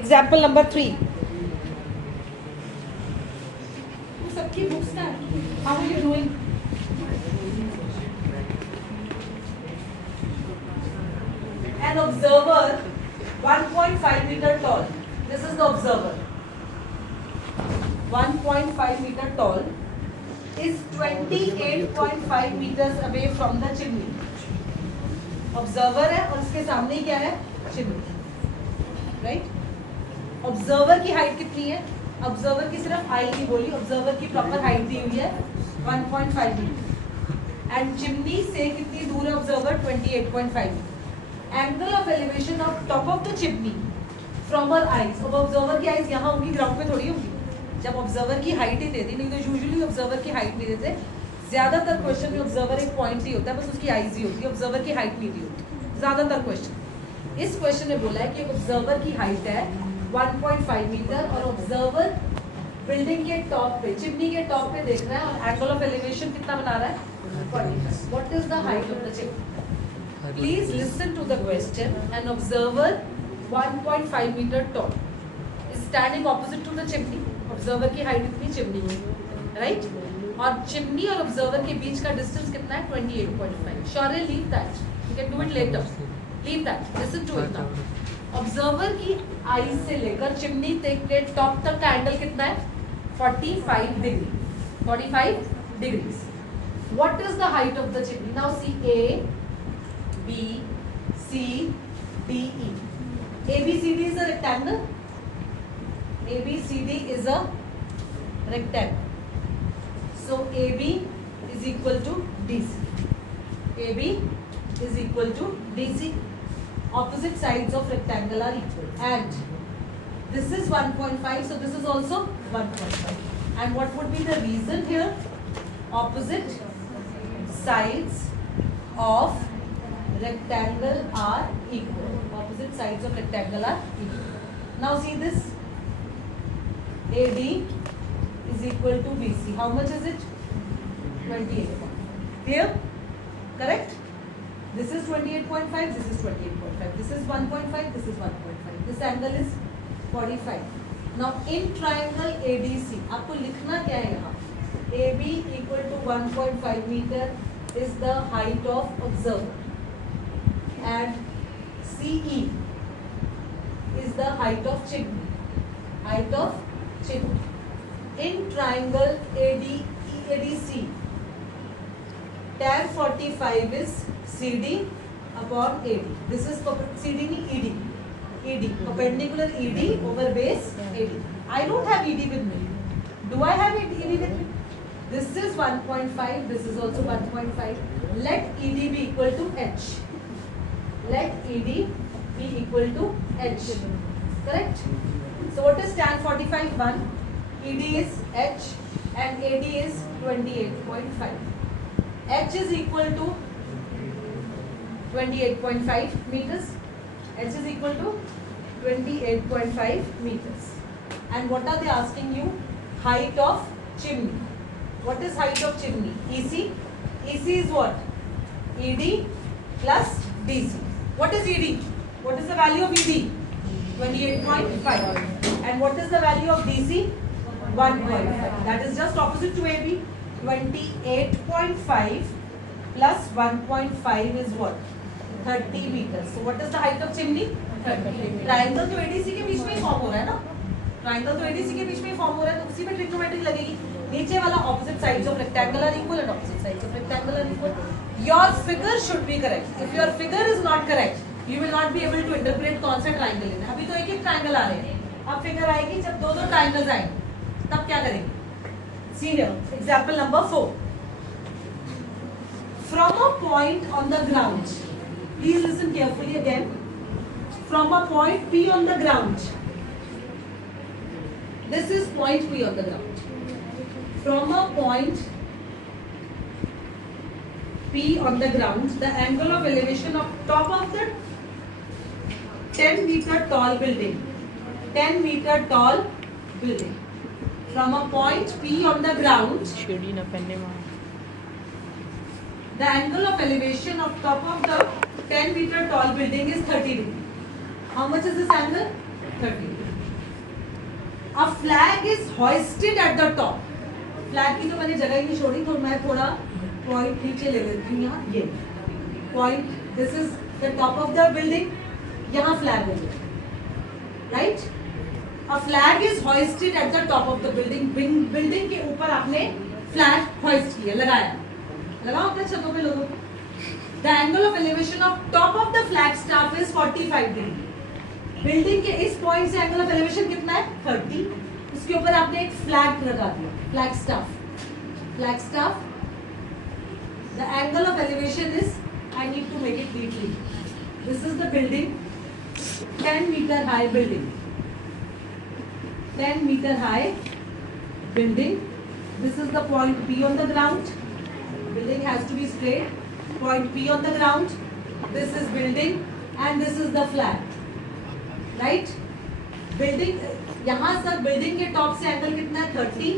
Example number 3. सबकी books का how are you doing? An observer 1.5 meter tall. This is the observer. 1.5 meter tall is 28.5 meters away from the chimney. Observer है और उसके सामने क्या है? Chimney. Right? Observer की height कितनी है? Observer की सिर्फ हाइट नहीं बोली, observer की proper height दी हुई है 1.5 meter. And chimney से कितनी दूर है observer? 28.5 meter. Angle of elevation of top of the chimney from her eyes. अब observer की eyes यहाँ होगी, ground पे थोड़ी होगी. जब observer की height ही दे दी, नहीं तो usually observer की height नहीं देते. ज्यादातर क्वेश्चन में observer एक पॉइंट ही होता है, बस उसकी eyes ही होती है, observer की height नहीं दी होती. ज्यादातर क्वेश्चन. इस क्वेश्चन में बोला है कि observer की height है 1.5 मीटर और observer बिल्डिंग के टॉप पे, चिमनी के टॉप पे देख रहा है और एंगल ऑफ एलिवेशन कितना बना रहा है? 45. What is the height of the chimney? Please listen to the question. An observer 1.5 meter tall is standing opposite to the chimney. Observer की height इतनी, chimney की, right? और chimney और observer के बीच का distance कितना है? 28.5. Surely leave that. You can do it later. Leave that. Listen to it now. Observer की eye से लेकर chimney तक के top तक का angle कितना है? 45 degree. 45 degrees. What is the height of the chimney? Now see A, B, C, D, E. ABCD is a rectangle. ABCD is a rectangle. So AB is equal to DC. AB is equal to DC. Opposite sides of rectangle are equal. And this is 1.5. So this is also 1.5. And what would be the reason here? Opposite sides of rectangle are equal. Opposite sides of rectangle are equal. Now see this. AD is equal to BC. How much is it? 28. Clear? Correct? This is 28.5. This is 28.5. This is 1.5. This is 1.5. This angle is 45. Now in triangle ADC, आपको लिखना क्या है यहाँ? AB equal to 1.5 meter is the height of observer. And CE is the height of chimney. Height of chimney. In triangle ADC, tan 45 is CD upon AD. This is CD ED. ED. Perpendicular ED over base AD. I don't have ED with me. Do I have ED with me? This is 1.5. This is also 1.5. Let ED be equal to H. Let ED be equal to H. Correct? So what is tan 45? 1. ED is H and AD is 28.5. H is equal to 28.5 meters. H is equal to 28.5 meters. And what are they asking you? Height of chimney. What is height of chimney? EC. EC is what? ED plus DC. What is ED? What is the value of ED? 28.5. And what is the value of DC? 1.5. That is just opposite to AB. 28.5 plus 1.5 is what? 30 meters. So what is the height of chimney? 30. Triangle तो ADC के बीच में ही form हो रहा है ना? Triangle तो ADC के बीच में ही फॉर्म हो रहा है, तो उसी में ट्रिग्नोमेट्री लगेगी. नीचे वाला opposite sides of rectangle are equal and opposite sides of rectangle are equal. Your figure should be correct. If your figure is not correct, you will not be able to interpret कौन सा triangle लेना है. अभी तो एक-एक triangle आ रहे हैं. अब figure आएगी जब दो-दो triangles आएंगे, तब क्या करेंगे? See here, example number 4. From a point on the ground, please listen carefully again. From a point P on the ground, this is point P on the ground. From a point P on the ground, the angle of elevation of top of the 10 meter tall building. 10 meter tall building. From a point P on the ground, the angle of elevation of top of the 10 meter tall building is 30 degree. How much is this angle? 30 degree. Flag is hoisted at the top. Flag की तो मैंने जगह ही नहीं छोड़ी, तो मैं थोड़ा point नीचे ले लेती हूँ. यहाँ ये point, this is the top of the building. यहाँ फ्लैग हो गया, right. A flag is hoisted at the top of the building. Building के ऊपर आपने फ्लैग होइस्ट किया, लगाया. लगा होता है छतों पे लोगों को. The angle of elevation of top of the flag staff is 45 degree. Building के इस पॉइंट से एंगल ऑफ एलिवेशन कितना है? 30. उसके ऊपर आपने एक फ्लैग लगा दिया, flag staff. Flag staff, the angle of elevation is, I need to make it neatly, this is the building, 10 meter high building, 10 meter high building. This is the point P on the ground. Building has to be straight. Point P on the ground. This is building and this is the flag. Right? Building, यहाँ से building के top से angle कितना है? 30.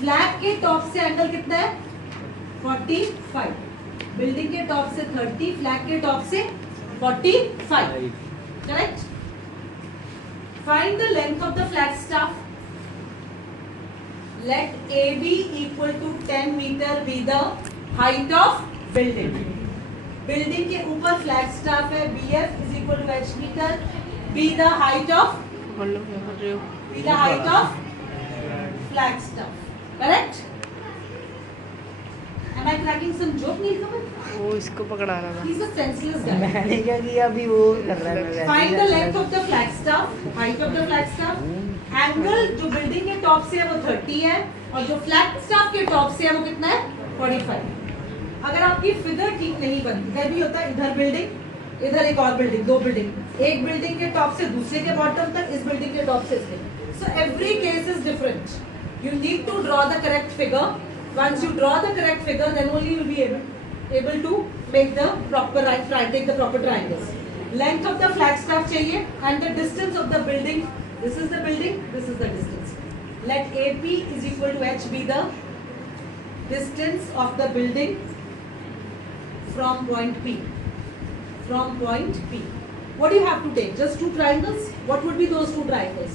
Flag के top से angle कितना है? 45. बिल्डिंग के टॉप से 30, फ्लैग के टॉप से 45. Correct? Find the length of the flag staff. Let AB equal to 10 meter be the height of building. Building के ऊपर flag staff है, BF is equal to h meter. Be the height of flag staff. Correct? Am I cracking some joke, Neelkamal? वो इसको पकड़ा रहा था. He's a senseless guy. मैंने क्या किया अभी वो कर रहा है. Find the length of the flag staff, height of the flag staff. Angle जो बिल्डिंग के टॉप से है वो 30 है और जो फ्लैग स्टाफ के टॉप से है वो कितना है? 45. अगर आपकी फिगर ठीक नहीं बनती, कहीं भी होता है इधर बिल्डिंग, इधर एक और बिल्डिंग, दो बिल्डिंग, एक बिल्डिंग के टॉप से दूसरे के बॉटम तक, इस बिल्डिंग के टॉप से इसके. So every case is different. You need to draw the correct figure. Once you draw the correct figure, then only you will be able to make the proper take the proper triangles. Length of the flag staff चाहिए and the distance of the building. This is the building. This is the distance. Let AP is equal to H be the distance of the building from point P. From point P. What do you have to take? Just two triangles. What would be those two triangles?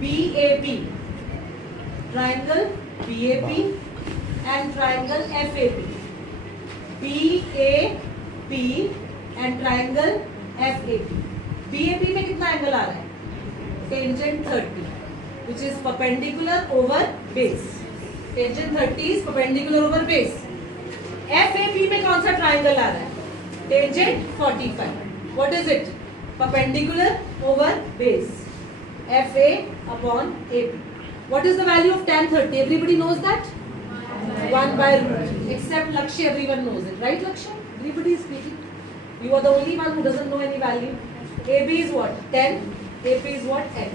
BAP. Triangle BAP. And triangle FAP. BAP and triangle FAP. BAP में कितना angle आ रहा है? Tangent 30, which is perpendicular over base. Tangent 30 is perpendicular over base. FAP में कौन सा triangle आ रहा है? Tangent 45. What is it? Perpendicular over base. FA upon AP. What is the value of tan 30? Everybody knows that? 1 by root 3. Except Lakshya, everyone knows it. Right, Lakshya? Everybody is speaking. You are the only one who doesn't know any value. AB is what? 10. AP is what? X.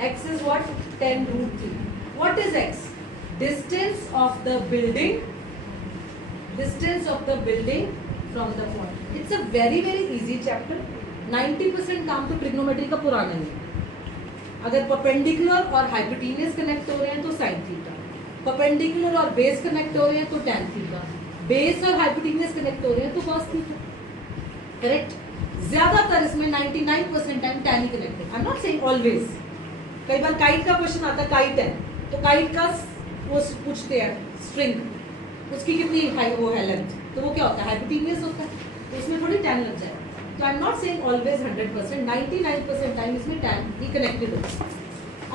X is what? 10 root 3. What is X? Distance of the building. Distance of the building from the point. It's a very easy chapter. 90% काम तो trigonometry का पुराना ही है. अगर perpendicular और hypotenuse connect हो रहे हैं तो साइन थीटा, परपेंडिकुलर और बेस कनेक्ट हो रहे हैं तो टैन थीटा, बेस और हाइपोटेन्यूज कनेक्ट हो रहे हैं तो कॉस थीटा. करेक्ट? ज्यादातर इसमें 99% टाइम टैन ही कनेक्ट है. I am not saying always. कई बार काइट का क्वेश्चन आता है, काइट है तो काइट का वो पूछते हैं स्ट्रिंग, उसकी कितनी हाई वो है लेंथ, तो वो क्या होता है? हाइपोटेन्यूज होता है, तो उसमें थोड़ी टैन लग जाएगा. तो I am not saying always 100%, 99% time इसमें टैन ही कनेक्टेड होता है.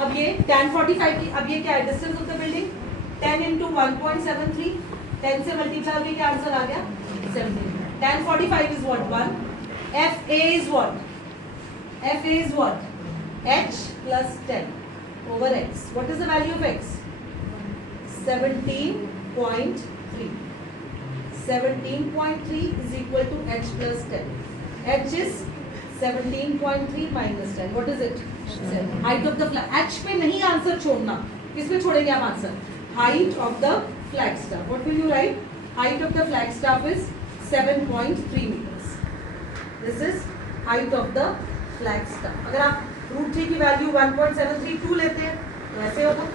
अब ये tan 45 की, अब ये क्या है? Distance of the building 10 into 1.73. 10 से मल्टीप्लाई होगी, क्या आंसर आ गया? 17. tan 45 is what? 1. FA is what? FA is what? H plus 10 over X. What is the value of X? 17.3. 17.3 is equal to H plus 10. H is 17.3 minus 10. What is it? 7. Height of the flag. H पे नहीं answer छोड़ना. किस पे छोड़ेंगे आप answer? Height of the flag staff. What will you write? Height of the flag staff is 7.3 meters. This is height of the flag staff. अगर आप √3 की वैल्यू 1.732 लेते हैं तो ऐसे होगा,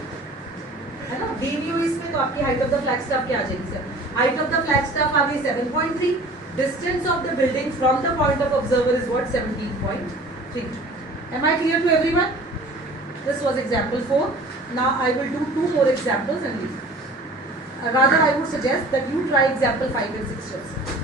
है ना? डी न्यू इसमें तो आपकी height of the flag staff क्या आ जाएगी sir? Height of the flag staff आ गई 7.3. Distance of the building from the point of observer is what? 17.32. Am I clear to everyone? This was example 4. Now I will do 2 more examples and leave. Rather, I would suggest that you try example 5 and 6 yourself.